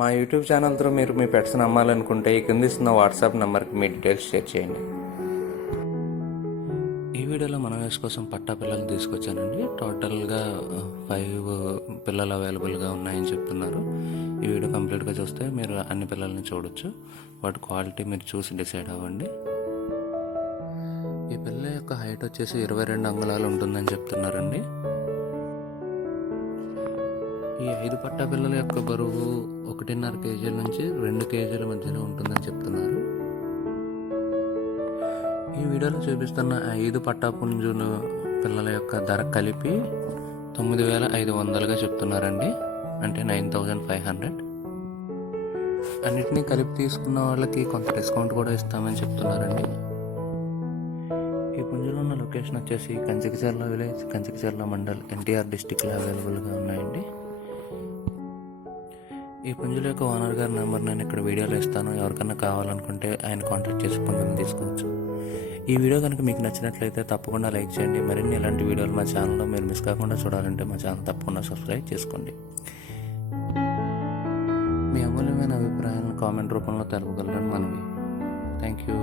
మా YouTube channel through మీరు మీ పెట్స్ని అమ్మాలనుకుంటే ఈ కింద ఇస్తున్న వాట్సాప్ నెంబర్కి మీ డీటెయిల్స్ షేర్ చేయండి. ఈ వీడియోలో మన వయసు కోసం పట్టా పిల్లలు తీసుకొచ్చానండి. టోటల్గా 5 పిల్లలు అవైలబుల్గా ఉన్నాయని చెప్తున్నారు. ఈ వీడియో కంప్లీట్గా చూస్తే మీరు అన్ని పిల్లల్ని చూడొచ్చు. వాటి క్వాలిటీ మీరు చూసి డిసైడ్ అవ్వండి. ఈ పిల్ల యొక్క హైట్ వచ్చేసి 22 అంగుళాలు ఉంటుందని చెప్తున్నారండి. ఈ 5 పట్టా పిల్లల యొక్క బరువు 1.5 కేజీల నుంచి 2 కేజీల మధ్యలో ఉంటుందని చెప్తున్నారు. ఈ వీడియోలో చూపిస్తున్న 5 పట్టా పుంజులు పిల్లల యొక్క ధర కలిపి 9,500గా చెప్తున్నారండి. అంటే 9,500. అన్నిటినీ కలిపి తీసుకున్న వాళ్ళకి కొంత డిస్కౌంట్ కూడా ఇస్తామని చెప్తున్నారండి. ఈ పుంజులు ఉన్న లొకేషన్ వచ్చేసి కంచికచర్ల విలేజ్, కంచికచర్ల మండల్, ఎన్టీఆర్ డిస్టిక్లో అవైలబుల్గా ఉన్నాయండి. ఈ పుంజుల యొక్క ఓనర్ గారి నెంబర్ నేను ఇక్కడ వీడియోలో ఇస్తాను. ఎవరికన్నా కావాలనుకుంటే ఆయన కాంటాక్ట్ చేసి పుంజులను తీసుకోవచ్చు. ఈ వీడియో కనుక మీకు నచ్చినట్లయితే తప్పకుండా లైక్ చేయండి. మరిన్ని ఇలాంటి వీడియోలు మా ఛానల్లో మీరు మిస్ కాకుండా చూడాలంటే మా ఛానల్ తప్పకుండా సబ్స్క్రైబ్ చేసుకోండి. మీ అమూల్యమైన అభిప్రాయాలను కామెంట్ రూపంలో తెలపగలరని మనవి. Thank you.